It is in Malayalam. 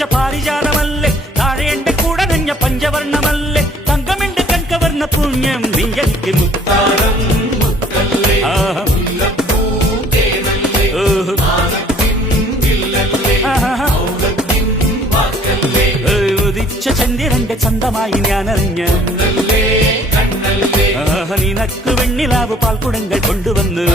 പൂച്ച പാരിജാതമല്ലേ താഴെ എന്റെ കൂടെ നഞ്ഞ പഞ്ചവർണ്ണമല്ലേ തങ്കമെന്റെ കൺകവർണ്ണ പുണ്യം നീയലിക്ക് മുത്താരം ഉദിച്ച ചന്ദ്രന്റെ ചന്തമായി ഞാനറിഞ്ഞ നിനക്ക് വെണ്ണിലാവ് പാൽക്കുടങ്ങൾ കൊണ്ടുവന്ന്